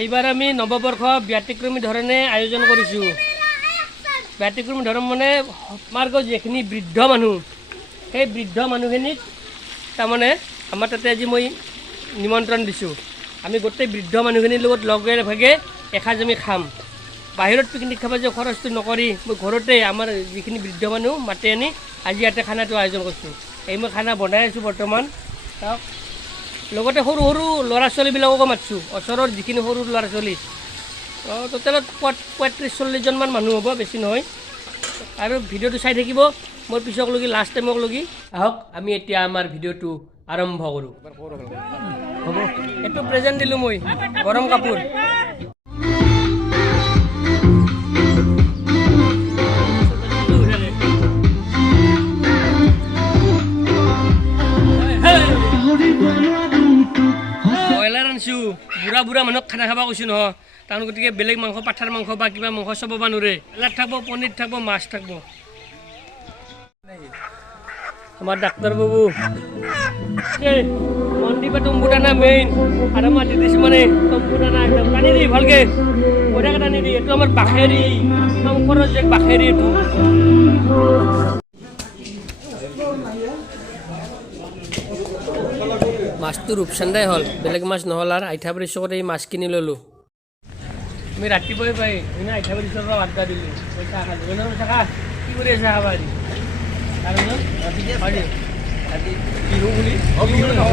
এইবাৰ আমি নৱবৰ্ষ ব্যতিক্ৰমী ধৰণে আয়োজন কৰিছোঁ। ব্যতিক্ৰমী ধৰণ মানে আমাৰ যিখিনি বৃদ্ধ মানুহ, সেই বৃদ্ধ মানুহখিনিক তাৰমানে আমাৰ তাতে আজি মই নিমন্ত্ৰণ দিছোঁ। আমি গোটেই বৃদ্ধ মানুহখিনিৰ লগত লগে ভাগে এসাঁজ আমি খাম। বাহিৰত পিকনিক খাব যে খৰচটো নকৰি মই ঘৰতে আমাৰ যিখিনি বৃদ্ধ মানুহ মাতি আনি আজি ইয়াতে খানাটো আয়োজন কৰিছোঁ। এই মই খানা বনাই আছোঁ বৰ্তমান। চাওক, লগতে সৰু সৰু ল'ৰা ছোৱালীবিলাককো মাতিছোঁ, ওচৰৰ যিখিনি সৰু ল'ৰা ছোৱালী টোটেলত 35-40জনমান মানুহ হ'ব, বেছি নহয়। আৰু ভিডিঅ'টো চাই থাকিব মোৰ পিছক লগি লাষ্ট টাইমক লগি। আহক আমি এতিয়া আমাৰ ভিডিঅ'টো আৰম্ভ কৰোঁ। হ'ব, এইটো প্ৰেজেণ্ট দিলোঁ মই, গৰম কাপোৰ। ব্ৰইলাৰ আনিছোঁ, বুঢ়া বুঢ়া মানুহক খানা খাব কৈছোঁ নহয়। তাৰ গতিকে বেলেগ মাংস, পাঠাৰ মাংস বা কিবা মাংস চাব নোৱাৰে। ব্ৰইলাৰ থাকিব, পনীৰ থাকিব, মাছ থাকিব। আমাৰ ডাক্তৰ বাবু মন্দিপা টম্বুটানা মেইন আৰু আমাৰ দিদিছ মানে টম্বুটানা একদম টানি দি ভালকৈ বঢ়িয়াকৈ টানি দি। এইটো আমাৰ বাখেৰি, শংকৰৰ যে বাখেৰি, এইটো মাছটো ৰূপচান্দাই হ'ল, বেলেগ মাছ নহ'ল। আৰু আইঠাবাৰী চকত এই মাছ কিনি ল'লোঁ আমি ৰাতিপুৱাই পাই। আইঠাবাৰী চকৰ আড্ডা দিলোঁ, চাহ খালোঁ। চাহ কি কৰি আছে খাবা বিহু বুলি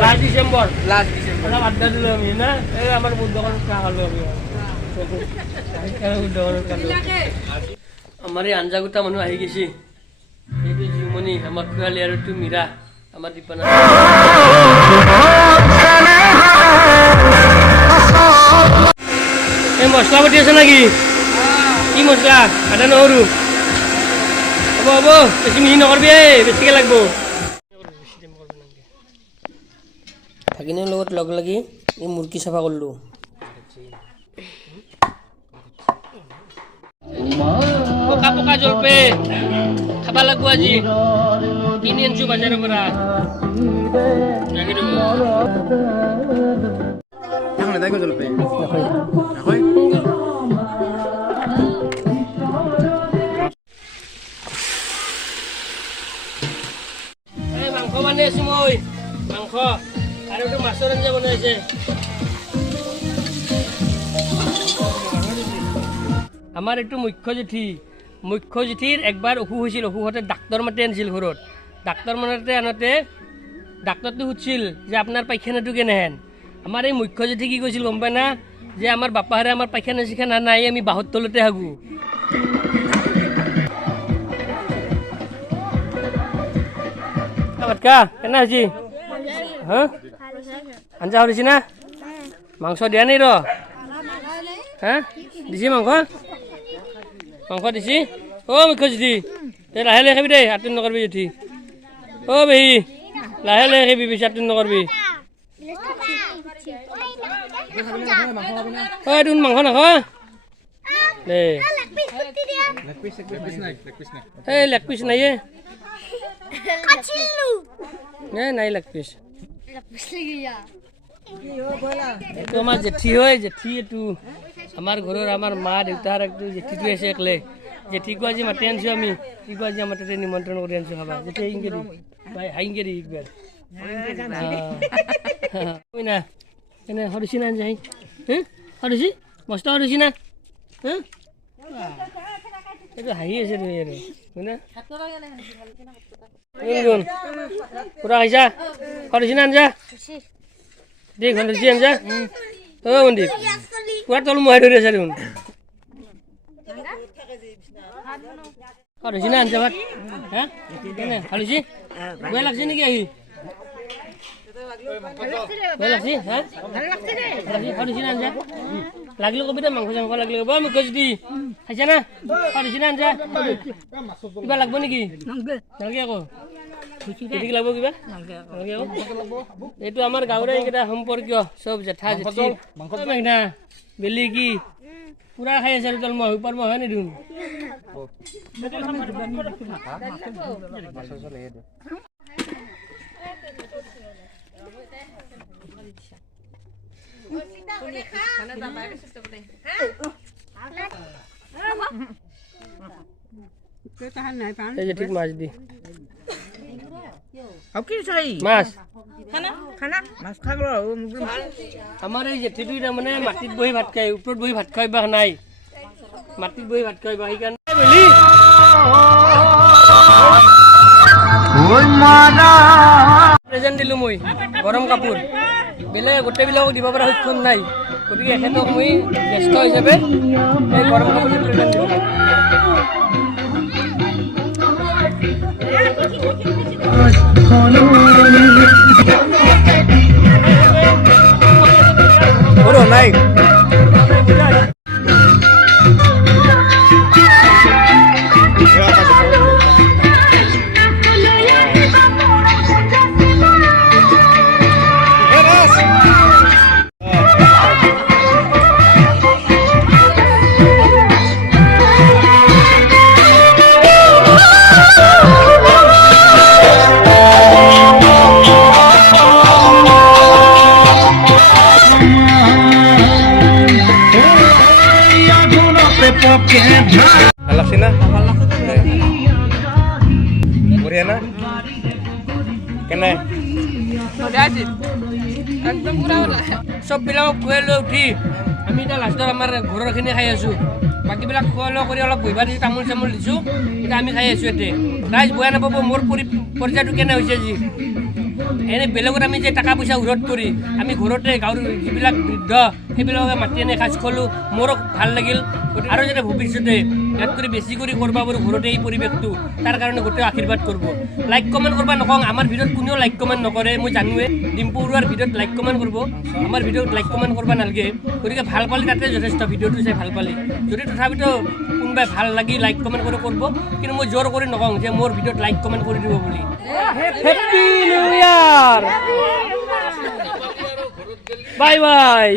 লাষ্ট ডিচেম্বৰ অলপ আড্ডা দিলোঁ আমি না। এই আমাৰ বুট দোকানত চাহ খালোঁ আমি, বুট দোকানত খালোঁ। আমাৰ এই আঞ্জা গোটা মানুহ আহি গৈছে। এইটো জিমনি, আমাৰ খোৱালি আৰু এইটো মীৰা, আমাৰ দীপানা। এই মছলা পাতি আছে নেকি? কি মছলা? আদা নহৰু? হ'ব হ'ব, বেছি মিহি নকৰবি, বেছিকৈ লাগব। ভাগিনীৰ লগত লগ লাগি এই মুৰ্গী চাফা কৰিলোঁ। পকা পকা জলপে খাব লাগব আজি, কিনি আনিছোঁ বজাৰৰ পৰা। মাংস বনাই আছোঁ মই, মাংস আৰু এইটো মাছৰ আঞ্জা বনাইছে। আমাৰ এইটো মুখ্য জেঠীৰ একবাৰ অসুখ হৈছিল। অসুখতে ডাক্তৰ মাতি আনিছিল ঘৰত। ডাক্তৰ মাতে আনোতে ডাক্তৰটো সুধিছিল যে আপোনাৰ পায়খানাটো কেনেহেন। আমাৰ এই মুখ্য জেঠী কি কৈছিল গম পাই না, যে আমাৰ বাপাহাৰে আমাৰ পায়খানা চিখানা নাই, আমি বাঁহৰ তলতে হাগোঁ। কেনে হৈছে? হা আঞ্জা কৰিছি না? মাংস দিয়া নাই ৰ? হা দিছি মাংস? মাংস দিছি? অ' মুখ্য জেঠী, তই লাহে লাহে খাবি দেই, আতুৰ নকৰবি জেঠী। অ' পেহী, লাহে লাহে খাবি, বেছি আতুৰ নকৰবি। অ' এইটো মাংস নাখা দে। এই লেগ পিচ নাই, নাই লেগ পিচ। এইটো আমাৰ জেঠী হয়, জেঠী এইটো আমাৰ ঘৰৰ, আমাৰ মা দেউতাৰ একটো জেঠীটো আছে একলে। জেঠীকো আজি মাতি আনিছোঁ আমি, জেঠীকো আজি আমাৰ তাতে নিমন্ত্ৰণ কৰি আনিছোঁ খাবা। জেঠী হাঁহিংকে দি ভাই, হাঁহিংকে দি একবাৰ না। এনে সৰুচি না আঞ্জা, সৰুচি মস্ত সৰুচি না। এইটো হাঁহি আছে তুমি আৰু হয়নে? পুৰা খাইছা? সৰুচি না আঞ্জা দেই, সৰুচি আঞ্জা। অ' মনদীপ, পুৰা তল মোহাই ধৰি আছে দেখোন। সৰুচি না আঞ্জা ভাত? হা কেনে সৰুচি? বেয়া লাগছে নেকি আহি? বেয়া লাগছি? হা সৰুচি না আঞ্জা? লাগিলে কবি দে, মাংস চাংস লাগিলে কবি। মুখ্য জেঠী খাইছা না? সৰুচি না আঞ্জা? কিবা লাগব নেকি? নালাগে আকৌ। কেতিয়াকৈ লাগব কিবা? নালাগে আকৌ। এইটো আমাৰ গাঁৱৰে এইকেইটা সম্পৰ্কীয় চব, জেঠা জেঠী। মেঘনা বেলি কি পুৰা খাই আছে আৰু তল মই উপাৰ মই হয় নি দেখোন। এই যে ঠিক মাছ দি আৰু কি চাই মাছ খানা মাছ খাই গ'ল আৰু আমাৰ এই জেঠিটো তাৰমানে মাটিত বহি ভাত খায় ওপৰত বহি ভাত খাই বা নাই মাটিত বহি ভাত খাই বা সেইকাৰণে বুলি প্ৰেজেণ্ট দিলোঁ মই গৰম কাপোৰ বেলেগ গোটেইবিলাকক দিব পৰা সক্ষম নাই গতিকে এখেতক মই জ্যেষ্ঠ হিচাপে এই গৰম কাপোৰটো প্ৰেজেণ্ট দিলোঁ নাই ভাল লাগছে না বঢ়িয়া না কেনে চববিলাকক খুৱাই লৈ উঠি আমি এতিয়া লাষ্টত আমাৰ ঘৰৰখিনি খাই আছোঁ বাকীবিলাক খোৱা লোৱা কৰি অলপ বহিবা দিছোঁ তামোল চামোল দিছোঁ এতিয়া আমি খাই আছোঁ ইয়াতে ৰাইজ বেয়া নাপাব মোৰ পৰ্যায়টো কেনে হৈছে যি এনে বেলেগত আমি যে টকা পইচা উৰত কৰি আমি ঘৰতে গাঁৱৰ যিবিলাক বৃদ্ধ সেইবিলাকে মাতি আনি সাজ খোৱালোঁ মোৰো ভাল লাগিল আৰু যাতে ভৱিষ্যতে ইয়াত কৰি বেছি কৰি কৰিব পাৰোঁ ঘৰতে এই পৰিৱেশটো তাৰ কাৰণে গোটেই আশীৰ্বাদ কৰিব লাইক কমেণ্ট কৰিব নকওঁ আমাৰ ভিডিঅ'ত কোনেও লাইক কমেণ্ট নকৰে মই জানোৱে ডিম্পু বৰুৱাৰ ভিডিঅ'ত লাইক কমেণ্ট কৰিব আমাৰ ভিডিঅ'ত লাইক কমেণ্ট কৰিব নালাগে গতিকে ভাল পালে তাতে যথেষ্ট ভিডিঅ'টো চাই ভাল পালে যদি তথাপিতো কোনোবাই ভাল লাগি লাইক কমেণ্ট কৰি কৰিব কিন্তু মই জোৰ কৰি নকওঁ যে মোৰ ভিডিঅ'ত লাইক কমেণ্ট কৰি দিব বুলি হেপী নিউ ইয়াৰ বাই বাই